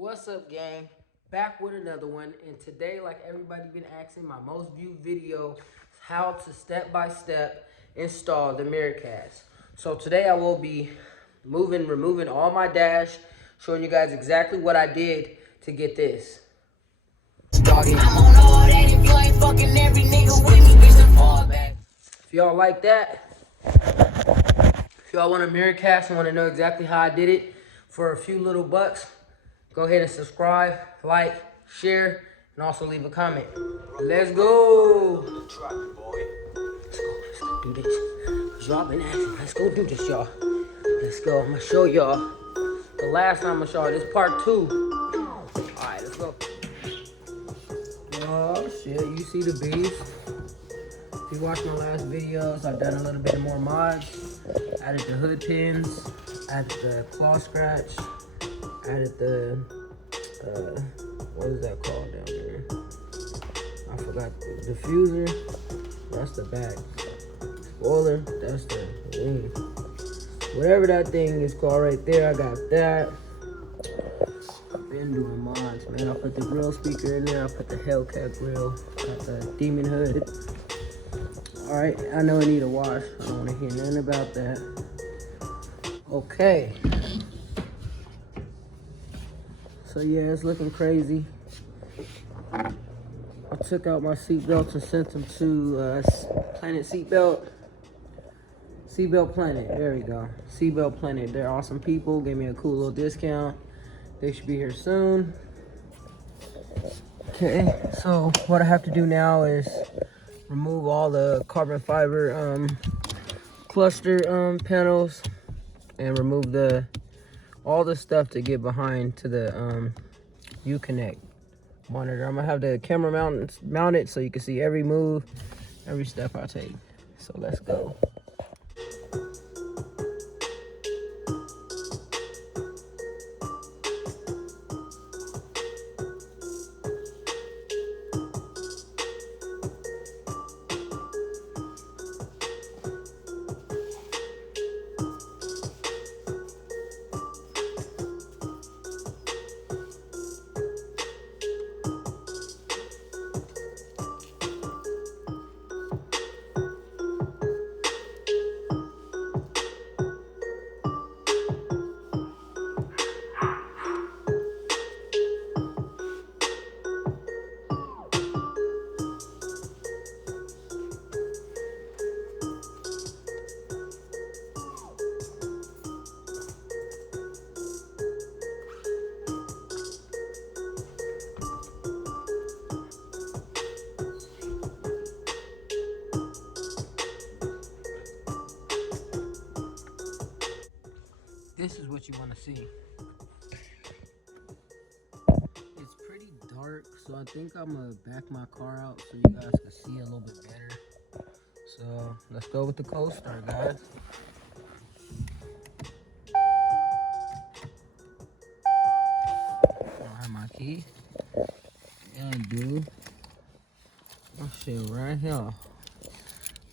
What's up, gang? Back with another one, and today, like everybody been asking, my most viewed video is how to step-by-step install the MIRACAST. So today I will be removing all my dash, showing you guys exactly what I did to get this started. If y'all like that, if y'all want a MIRACAST and want to know exactly how I did it for a few little bucks, go ahead and subscribe, like, share, and also leave a comment. Let's go. Let's go do this. Y'all been asking. Let's go do this, y'all. Let's go. I'm gonna show y'all. The last time I showed y'all, this part 2. All right, let's go. Oh shit, you see the beast. If you watched my last videos, I've done a little bit more mods. Added the hood pins, added the claw scratch, added the what is that called down there? I forgot. The diffuser, that's the back. Spoiler, that's the wing. Whatever that thing is called right there, I got that. I've been doing mods, man. I put the grill speaker in there. I put the Hellcat grill. Got the Demon hood. Alright, I know I need a wash. I don't want to hear nothing about that. Okay. So yeah, it's looking crazy. I took out my seatbelts and sent them to Planet Seatbelt. Seatbelt Planet, there we go. Seatbelt Planet, they're awesome people. Gave me a cool little discount. They should be here soon. Okay, so what I have to do now is remove all the carbon fiber cluster panels and remove all the stuff to get behind to the Uconnect monitor. I'm gonna have the camera mounted so you can see every move, every step I take. So let's go. This is what you want to see. It's pretty dark, so I think I'm gonna back my car out so you guys can see a little bit better. So let's go with the coaster, guys. I don't have my key. Yeah, I do. Oh shit, right here.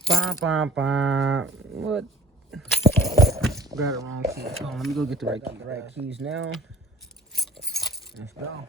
Bam, bam, bam. What? Got the wrong keys. Hold on, let me go get the right keys. The right keys now. Let's go.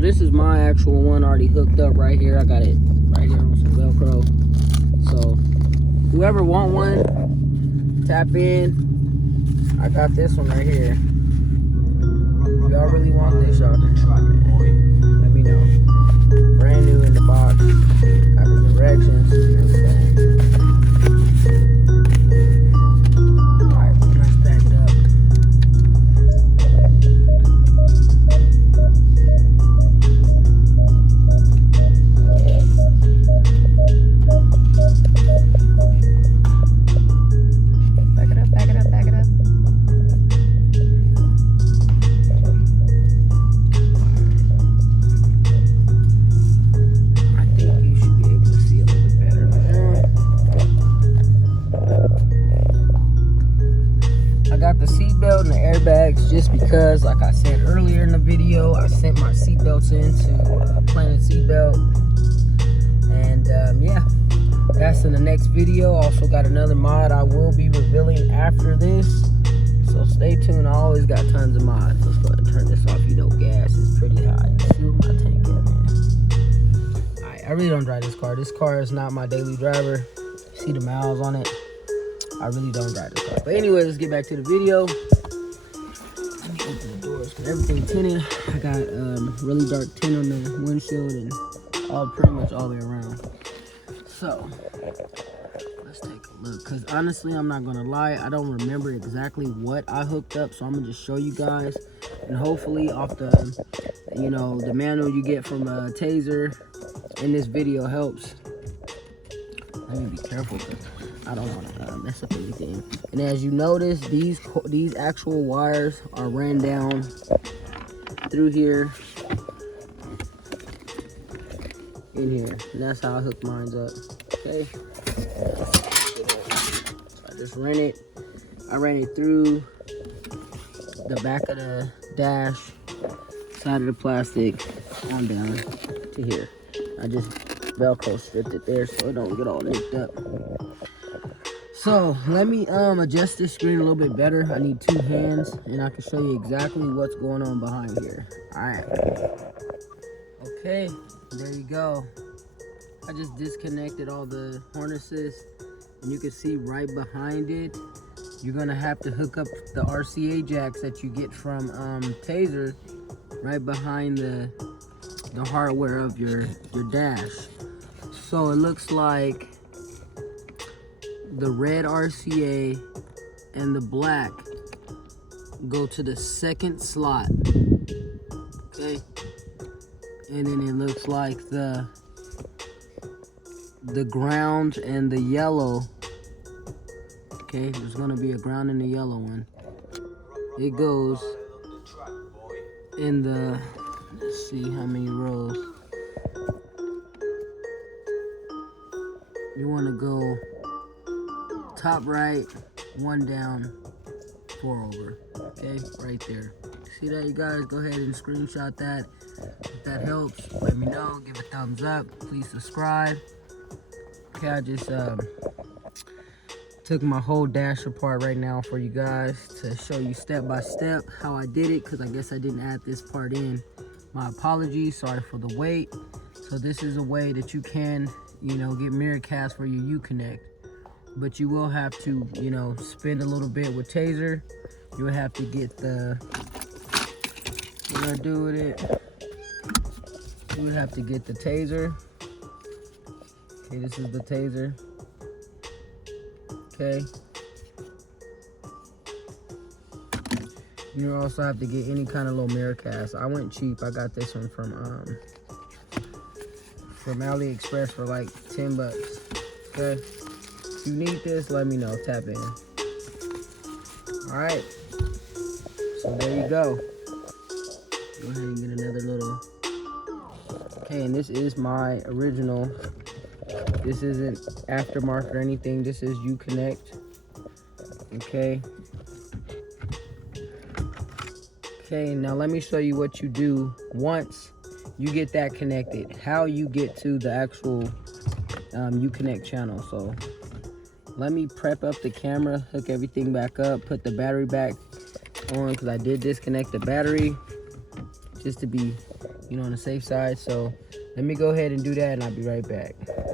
This is my actual one already hooked up right here. I got it right here with some Velcro. So whoever want one, tap in. I got this one right here. If y'all really want this, y'all let me know. Brand new in the box. Got the directions and everything. Alright, let's back it up. Back it up, back it up, back it up. got the seatbelt and the airbags just because, like I said earlier in the video, I sent my seatbelts in to Planet Seatbelt. And yeah, that's in the next video. Also got another mod I will be revealing after this, so stay tuned. I always got tons of mods. Let's go ahead and turn this off. You know, gas is pretty high. You see what my tank at, man? Alright, I really don't drive this car. This car is not my daily driver. See the miles on it. I really don't drive this car. But anyway, let's get back to the video. Let me open the doors because everything tinted. I got really dark tint on the windshield and pretty much all the way around. So let's take a look, because honestly, I'm not gonna lie, I don't remember exactly what I hooked up, so I'm gonna just show you guys, and hopefully off the, you know, the manual you get from a Taser in this video helps. Let me be careful because I don't want to mess up anything. And as you notice, these actual wires are ran down through here, in here, and that's how I hooked mine up. Okay, so I just ran it. I ran it through the back of the dash, side of the plastic, on down to here. I just Velcro stripped it there so it don't get all nicked up. So let me adjust this screen a little bit better. I need two hands and I can show you exactly what's going on behind here. All right. Okay, there you go. I just disconnected all the harnesses, and you can see right behind it, you're gonna have to hook up the RCA jacks that you get from Taser right behind the hardware of your dash. So it looks like the red RCA and the black go to the second slot, okay? And then it looks like the ground and the yellow, okay, there's gonna be a ground and a yellow one. It goes in the, let's see how many rows. You wanna go top right, one down, 4 over, okay, right there. See that, you guys? Go ahead and screenshot that. If that helps, let me know. Give a thumbs up. Please subscribe. Okay, I just took my whole dash apart right now for you guys to show you step by step how I did it, because I guess I didn't add this part in. My apologies, sorry for the wait. So this is a way that you can, you know, get MIRACAST for your Uconnect, but you will have to, you know, spend a little bit with Taser. You will have to get the, what do I do with it? You would have to get the Taser. Okay, this is the Taser. Okay. You also have to get any kind of little MIRACAST. I went cheap. I got this one from AliExpress for like 10 bucks. Okay. If you need this, let me know. Tap in. All right. So there you go. Go ahead and get another little. Okay, and this is my original. This isn't aftermarket or anything. This is Uconnect. Okay. Okay, now let me show you what you do once you get that connected. How you get to the actual Uconnect channel. So let me prep up the camera, hook everything back up, put the battery back on, because I did disconnect the battery just to be, you know, on the safe side. So let me go ahead and do that and I'll be right back. Okay.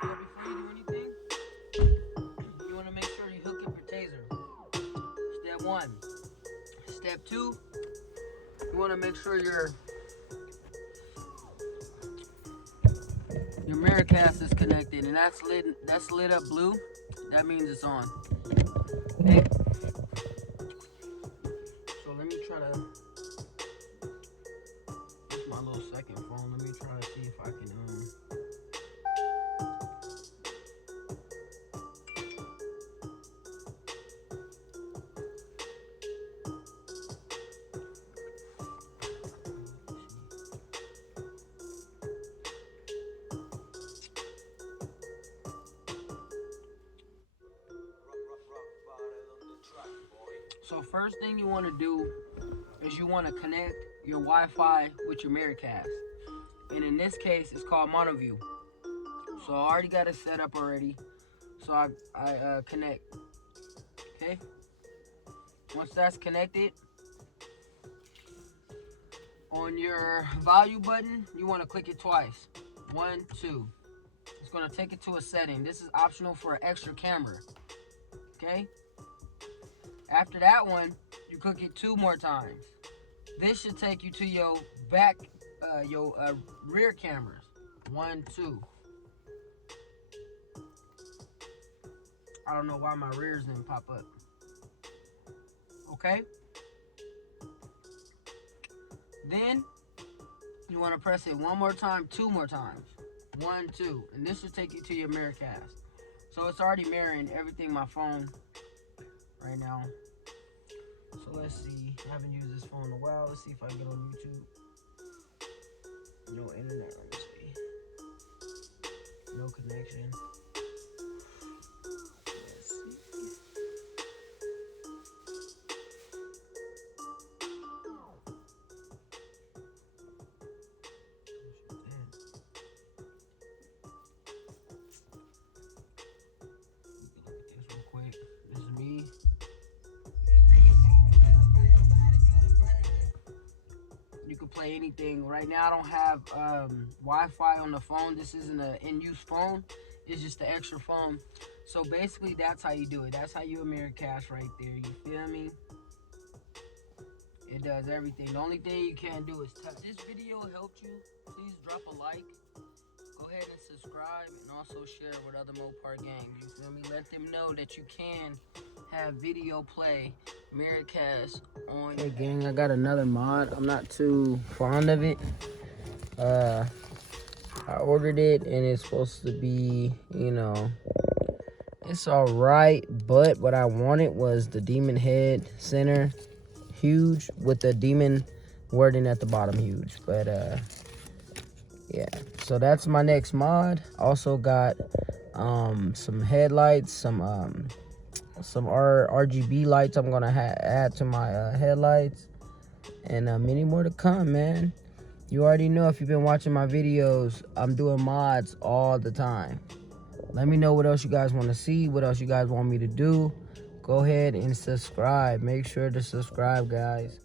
So before you do anything, you want to make sure you hook up your Taser. Step 1. Step 2, you want to make sure your MIRACAST is connected, and that's lit up blue. That means it's on. Okay. So let me try to. This is my little second phone. Let me try to see if I can. So first thing you want to do is you want to connect your Wi-Fi with your MIRACAST. And in this case, it's called MonoView. So I already got it set up already. So I connect. Okay. Once that's connected, on your volume button, you want to click it twice. 1, 2. It's going to take it to a setting. This is optional for an extra camera. Okay. After that one, you click it 2 more times. This should take you to your back, your rear cameras. 1, 2. I don't know why my rears didn't pop up. Okay. Then you want to press it 1 more time, 2 more times. 1, 2, and this should take you to your MIRACAST. So it's already mirroring everything my phone right now. So let's see. I haven't used this phone in a while. Let's see if I can get on YouTube. No internet. Let me see. No connection. Let's see. Look at this real quick. This is me. You can play anything. Right now I don't have Wi-Fi on the phone. This isn't an in-use phone. It's just the extra phone. So basically that's how you do it. That's how you MIRACAST right there. You feel me? It does everything. The only thing you can't do is touch. If this video helped you, please drop a like. Go ahead and subscribe and also share with other Mopar gang. You feel me? Let them know that you can have video play MIRACAST on. Hey gang, I got another mod. I'm not too fond of it. I ordered it and it's supposed to be, you know, it's alright, but what I wanted was the demon head center huge with the demon wording at the bottom huge. But yeah, so that's my next mod. Also got some headlights, some RGB lights I'm gonna add to my headlights, and many more to come, man. You already know, if you've been watching my videos, I'm doing mods all the time. Let me know what else you guys want to see, what else you guys want me to do. Go ahead and subscribe. Make sure to subscribe, guys.